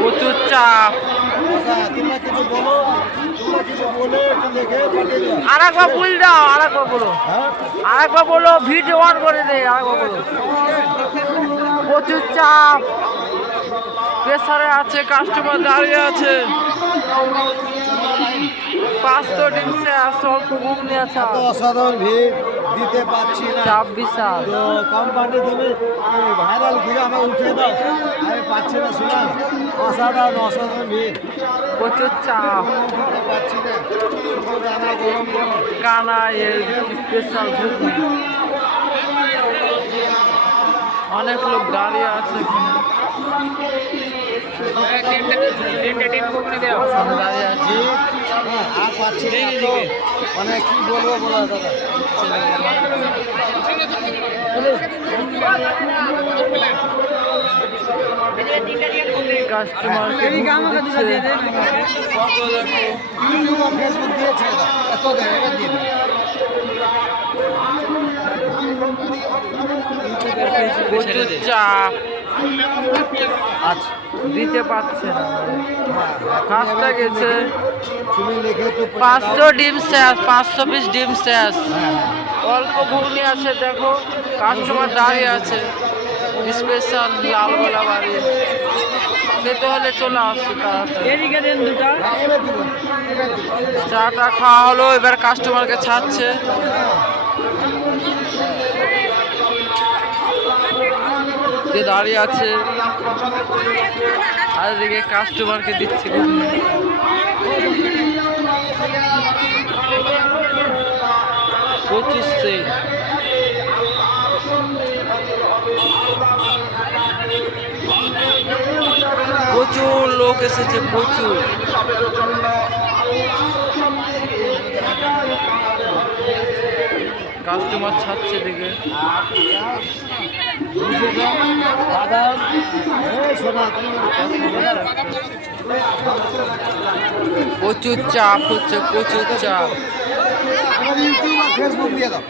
প্রচুর চাপ। আরেকবার বল দাও, আরেকবার বলো, আরেকবার বলো, ভিডিও অন করে দে, আরেকবার বলো। প্রচুর চাপ, প্রেসারে আছে, কাস্টমার দাঁড়িয়ে আছে। 500 ডিমসে আছে, অল্প ঘুগনি আছে। অসাধারণ ভিড়, দিতে পারছি না। চাপ বিশাল। তো কোম্পানি তুমি ভাইরাল ঘুরে আমাকে উঠিয়ে দাও, আমি পাচ্ছি না শোনা। অসাধারণ অসাধারণ ভিড়, প্রচুর চাপ। দিতে পারছি না। শুধু দানা গরম গরম। কানা এর স্পেশাল ঘুগনি। অনেক লোক দাঁড়িয়ে আছে এখানে, দাঁড়িয়ে আছে। আর পাচ্ছি না তো, মানে কি বলবো বলা দাদা। কাস্টমার ফেসবুক দিয়েছে এত দেয়, এবার দিয়ে দেবে। প্রচুর চাপ, আচ্ছা দিতে পারছে না। কাজটা গেছে। তুমি লিখে তো 500 ডিম শেষ, 500 পিস ডিম শেষ। অল্প ঘুগনি আছে, দেখো কাস্টমার দাঁড়িয়ে আছে। স্পেশাল লালগোলা বাড়ি খেতে হলে চলে আসছে তাড়াতাড়ি। চাটা খাওয়া হলো, এবার কাস্টমারকে ছাড়ছে। যে দাঁড়িয়ে আছে আর এদিকে কাস্টমারকে দিচ্ছে ঘুগনি। প্রচুর সেই প্রচুর লোক এসেছে, প্রচুর। কাস্টমার ছাড়ছে দিকে। প্রচুর চাপ হচ্ছে, প্রচুর চাপ। ফেসবুক দিয়ে দাও।